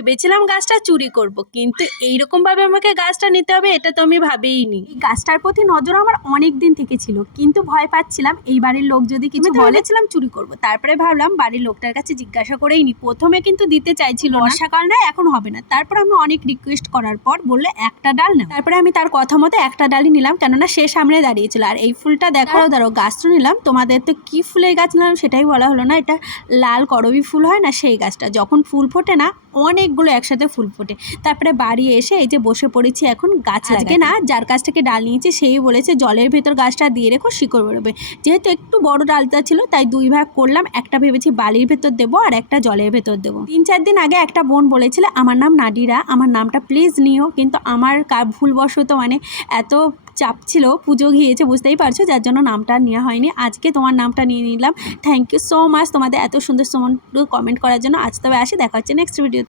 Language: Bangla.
ভেবেছিলাম গাছটা চুরি করব, কিন্তু এইরকম ভাবে আমাকে গাছটা নিতে হবে এটা তো আমি ভাবিইনি। এই গাছটার প্রতি নজর আমার অনেক দিন থেকে ছিল, কিন্তু ভয় পাচ্ছিলাম এই বাড়ির লোক যদি কিছু বলেছিলাম চুরি করব। তারপরে ভাবলাম বাড়ির লোকটার কাছে জিজ্ঞাসা করেই নি। প্রথমে কিন্তু দিতে চাইছিল না, বর্ষাকাল না এখন হবে না। তারপর আমি অনেক রিকোয়েস্ট করার পর বললে একটা ডাল না। তারপরে আমি তার কথা মতো একটা ডালই নিলাম, কেননা সে সামনে দাঁড়িয়েছিল। আর এই ফুলটা দেখো, দাঁড়াও গাছ তো নিলাম, তোমাদের তো কি ফুলের গাছ নিলাম সেটাই বলা হলো না। এটা লাল করবী ফুল হয় না, সেই গাছটা। যখন ফুল ফোটে না, অনেকগুলো একসাথে ফুল ফোটে। তারপরে বাড়ি এসে এই যে বসে পড়েছি এখন গাছ লাগাতে। না, যার কাছ থেকে ডাল নিয়েছে সেই বলেছে জলের ভেতর গাছটা দিয়ে রেখো, শিকড় বেরোবে। যেহেতু একটু বড় ডালটা ছিল তাই দুই ভাগ করলাম, একটা ভেবেছি বালির ভেতর দেবো আর একটা জলের ভেতর দেবো। 3-4 দিন আগে একটা বোন বলেছিল আমার নাম নাডিরা, আমার নামটা প্লিজ নিও, কিন্তু আমার ভুলবশত এত চাপ ছিল, পুজো গিয়েছে বুঝতেই পারছো, যার জন্য নামটা নেওয়া হয়নি। আজকে তোমার নামটা নিয়ে নিলাম। থ্যাংক ইউ সো মাচ তোমাদের এত সুন্দর সুন্দর কমেন্ট করার জন্য। আজ তবে আসি, দেখা হচ্ছে নেক্সট ভিডিও।